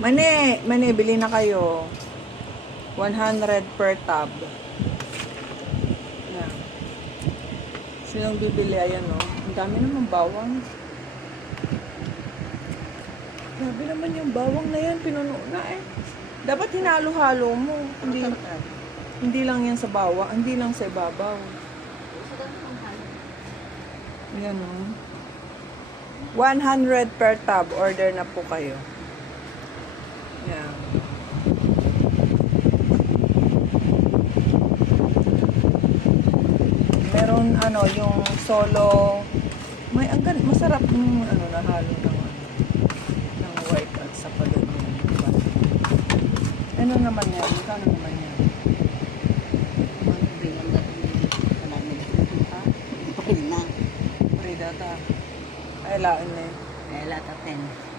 Mane, bili na kayo. 100 per tab. Yan. Sinong bibili? Ayan, no? Ang dami naman bawang. Grabe naman yung bawang na yan. Pinuno na eh. Dapat hinalo-halo mo. Hindi lang yan sa bawang. Hindi lang sa ibabaw. Yan, no? 100 per tab. Order na po kayo. Yan. Meron yung solo. May masarap yung nahalo ng white at sa palod. Ano naman yan? Kano naman yan? Ay, laan na yun. Ay, lata 10.